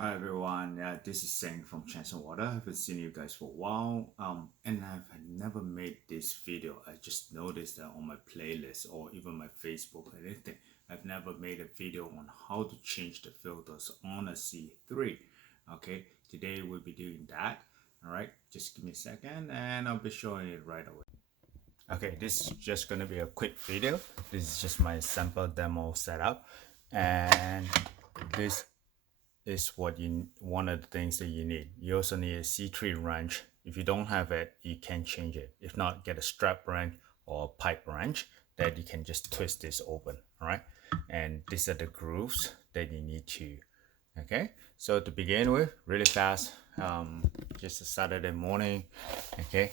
Hi everyone, this is Sang from Chanson Water. I haven't seen you guys for a while, and I've never made this video. I just noticed that on my playlist or even my Facebook or anything, I've never made a video on how to change the filters on a C3. Okay, today we'll be doing that. All right, just give me a second and I'll be showing it right away. Okay, this is just gonna be a quick video. This is just my sample demo setup, and this is one of the things that you need. You also need a C3 wrench. If you don't have it, you can change it. If not, get a strap wrench or a pipe wrench that you can just twist this open. All right, and these are the grooves that you need to. Okay, so to begin with, really fast, just a Saturday morning. Okay,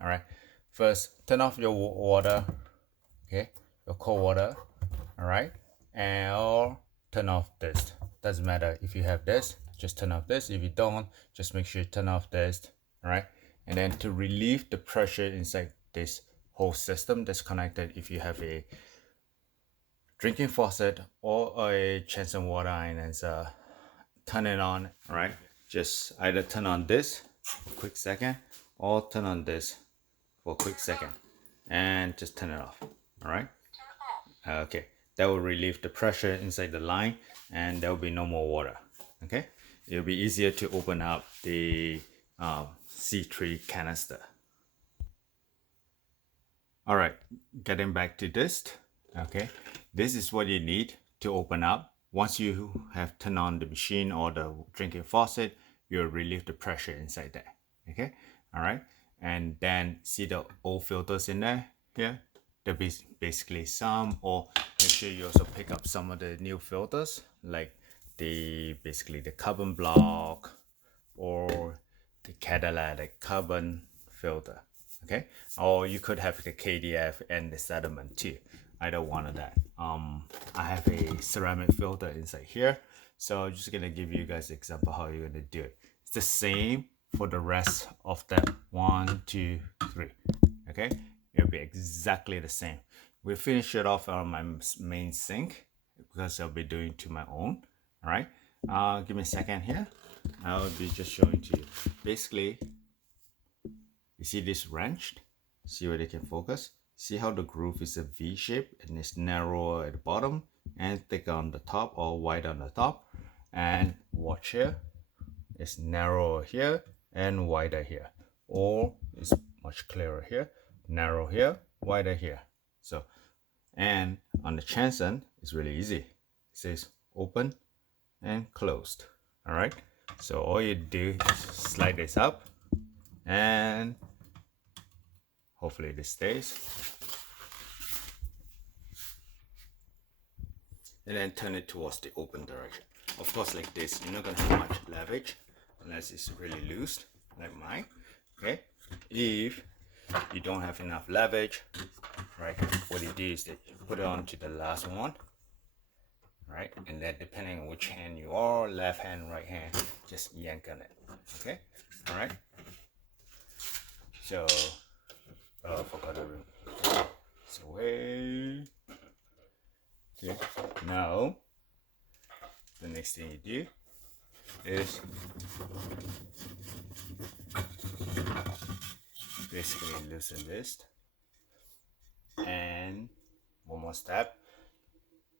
all right, first turn off your water. Okay, your cold water. All right, and or turn off this. Doesn't matter if you have this, just turn off this. If you don't, just make sure you turn off this. All right, and then to relieve the pressure inside this whole system that's connected, if you have a drinking faucet or a Chanson water ionizer, turn it on. All right, just either turn on this for a quick second or turn on this for a quick second and just turn it off. All right, okay, that will relieve the pressure inside the line and there will be no more water. Okay, it'll be easier to open up the C3 canister. All right, getting back to this. Okay, this is what you need to open up. Once you have turned on the machine or the drinking faucet, you'll relieve the pressure inside there. Okay, all right, and then see the old filters in there here. There'll be basically some, or make sure you also pick up some of the new filters, like basically the carbon block or the catalytic carbon filter. Okay, or you could have the KDF and the sediment too, either one of that. I have a ceramic filter inside here, so I'm just gonna give you guys an example how you're gonna do it. It's the same for the rest of that 1, 2, 3. Okay, it'll be exactly the same. We'll finish it off on my main sink because I'll be doing to my own. All right, give me a second here. I'll be just showing to you. Basically, you see this wrench? See where they can focus? See how the groove is a V shape and it's narrower at the bottom and thicker on the top or wider on the top. And watch here, it's narrower here and wider here. Or it's much clearer here, narrow here, wider here. So, and on the Chanson, it's really easy. It says open and closed. All right. So all you do is slide this up and hopefully this stays. And then turn it towards the open direction. Of course, like this, you're not gonna have much leverage unless it's really loose, like mine. Okay. If you don't have enough leverage, right, what you do is that you put it on to the last one, right, and then depending on which hand you are, left hand, right hand, just yank on it. Okay. All right. So forgot to remove. So wait. Okay. Now the next thing you do is basically loosen this, and one more step.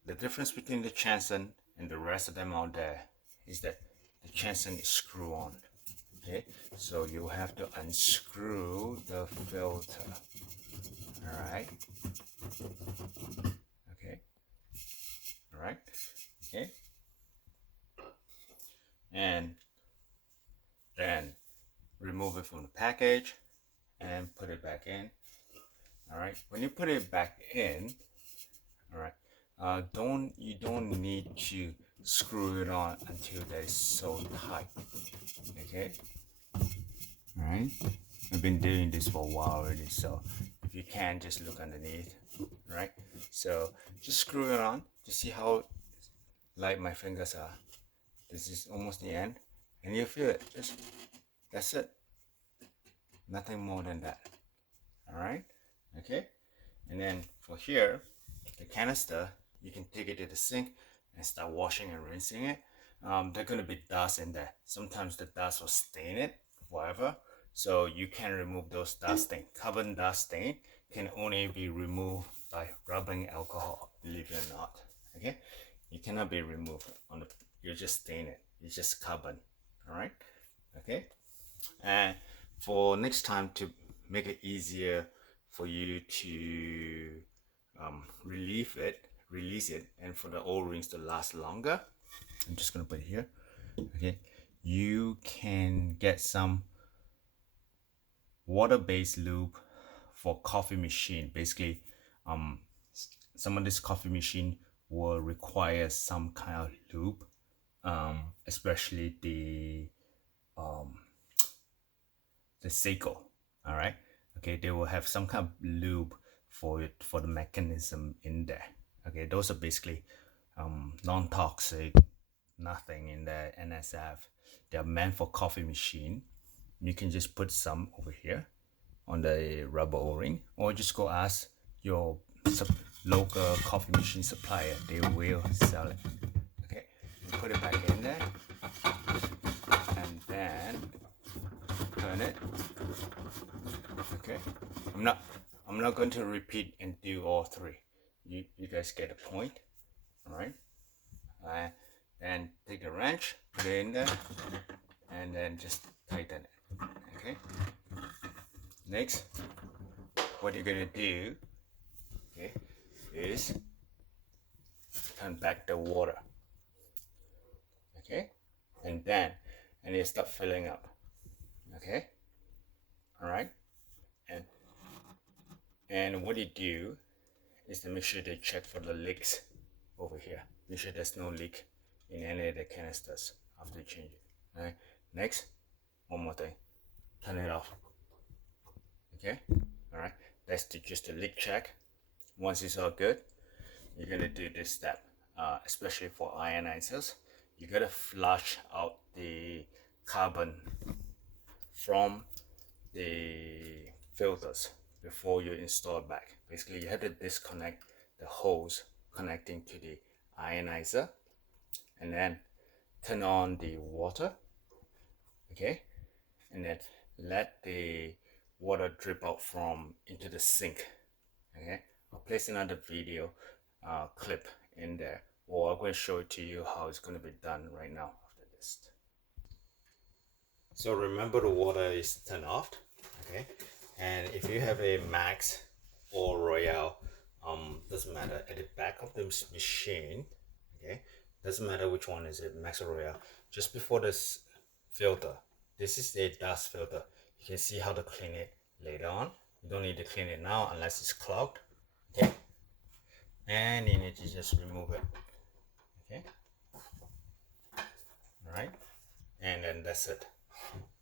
The difference between the Chanson and the rest of them out there is that the Chanson is screw on. Okay, so you have to unscrew the filter. All right. Okay. All right. Okay. And then remove it from the package and put it back in. All right. When you put it back in, all right, you don't need to screw it on until that is so tight. Okay. All right. I've been doing this for a while already, so if you can, just look underneath. Right. So just screw it on to see how light my fingers are. This is almost the end, and you feel it. That's it. Nothing more than that. All right. Okay. And then for here, the canister, you can take it to the sink and start washing and rinsing it. there gonna be dust in there. Sometimes the dust will stain it, whatever. So you can remove those dust stain. Carbon dust stain can only be removed by rubbing alcohol, believe it or not. Okay, you cannot be removed on the. You just stain it. It's just carbon. All right. Okay. And for next time, to make it easier for you to release it, and for the O-rings to last longer, I'm just gonna put it here. Okay, you can get some water-based lube for coffee machine. Basically, some of this coffee machine will require some kind of lube, especially the Seiko. All right, okay, they will have some kind of lube for it, for the mechanism in there. Okay, those are basically non-toxic, nothing in the NSF. They're meant for coffee machine. You can just put some over here on the rubber o-ring, or just go ask your local coffee machine supplier. They will sell it. Okay, you put it back in there, and then turn it. Okay, I'm not going to repeat and do all three. You guys get the point. All right. And take the wrench, put it in there, and then just tighten it. Okay. Next, what you're gonna do, okay, is turn back the water. Okay, and you start filling up. Okay. All right. And what you do is to make sure they check for the leaks over here. Make sure there's no leak in any of the canisters after you change it. All right. Next, one more thing. Turn it off. Okay. All right. That's just a leak check. Once it's all good, you're gonna do this step. Especially for ionizers, you gotta flush out the carbon from the filters before you install it back. Basically, you have to disconnect the hose connecting to the ionizer, and then turn on the water. Okay, and then let the water drip out from into the sink. Okay, I'll place another video clip in there, or I'm going to show it to you how it's going to be done right now after this. So remember, the water is turned off. Okay, and if you have a Max or Royale, doesn't matter, at the back of the machine, okay, doesn't matter which one is it, Max or Royale, just before this filter, this is a dust filter. You can see how to clean it later on. You don't need to clean it now unless it's clogged. Okay, and you need to just remove it. Okay, all right, and then that's it.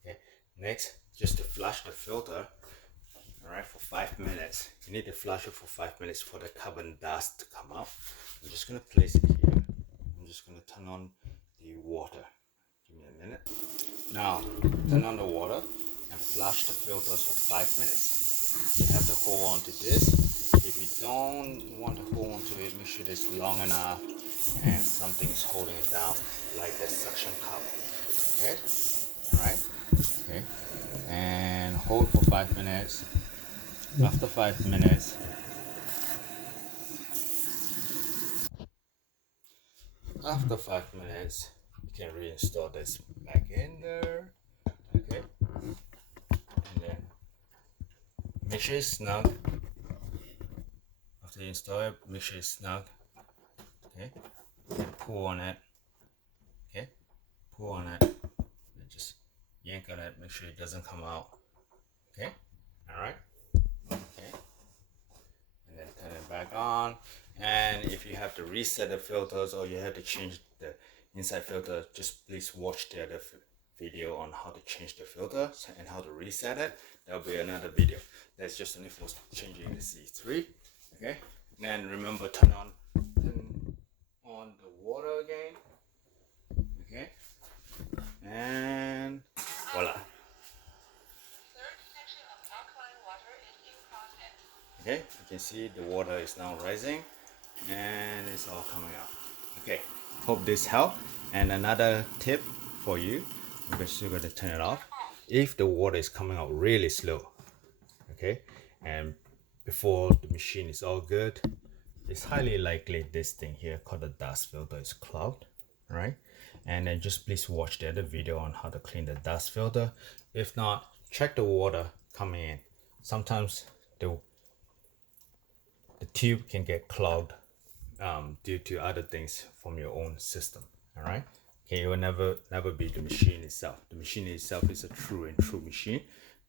Okay, next, just to flush the filter, all right, for 5 minutes. You need to flush it for 5 minutes for the carbon dust to come out. I'm just gonna place it here. I'm just gonna turn on the water. Give me a minute. Now, turn on the water and flush the filters for 5 minutes. You have to hold on to this. If you don't want to hold on to it, make sure it's long enough and something is holding it down, like the suction cup. Okay? Alright? Okay. And hold for 5 minutes. After 5 minutes, you can reinstall this back in there. Okay, and then make sure it's snug. After you install it, make sure it's snug. Okay, and pull on it. Okay, pull on it and just yank on it. Make sure it doesn't come out. Okay, all right. Okay, and then turn it back on. And if you have to reset the filters or you have to change the inside filter, just please watch the other video on how to change the filter and how to reset it. There'll be another video. That's just only for changing the C3. Okay, and then remember, turn on the water again. Okay, and voila. Okay, you can see the water is now rising and it's all coming out. Okay, hope this helped, And another tip for you, I'm just going to turn it off. If the water is coming out really slow, okay, and before the machine is all good, it's highly likely this thing here called the dust filter is clogged. All right, and then just please watch the other video on how to clean the dust filter. If not, check the water coming in. Sometimes the tube can get clogged due to other things from your own system. All right, okay, it will never be the machine itself. The machine itself is a true machine.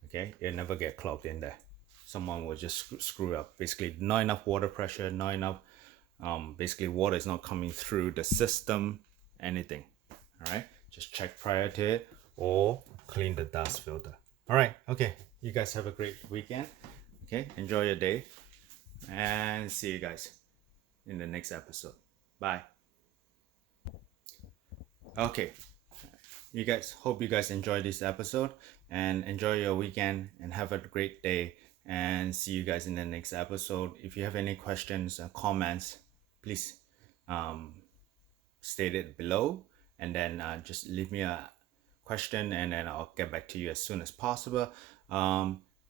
Okay, it'll never get clogged in there. Someone will just screw up. Basically, not enough water pressure, not enough. Basically, water is not coming through the system. Anything. All right, just check prior to it or clean the dust filter. All right, okay. You guys have a great weekend. Okay, enjoy your day, and see you guys in the next episode. Bye. Okay, you guys, hope you guys enjoy this episode and enjoy your weekend and have a great day, and see you guys in the next episode. If you have any questions or comments, please state it below, and then just leave me a question, and then I'll get back to you as soon as possible.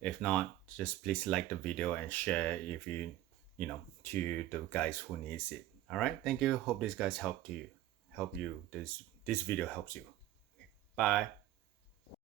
If not, just please like the video and share if you to the guys who needs it. All right, thank you. Hope these guys help you. This video helps you. Bye.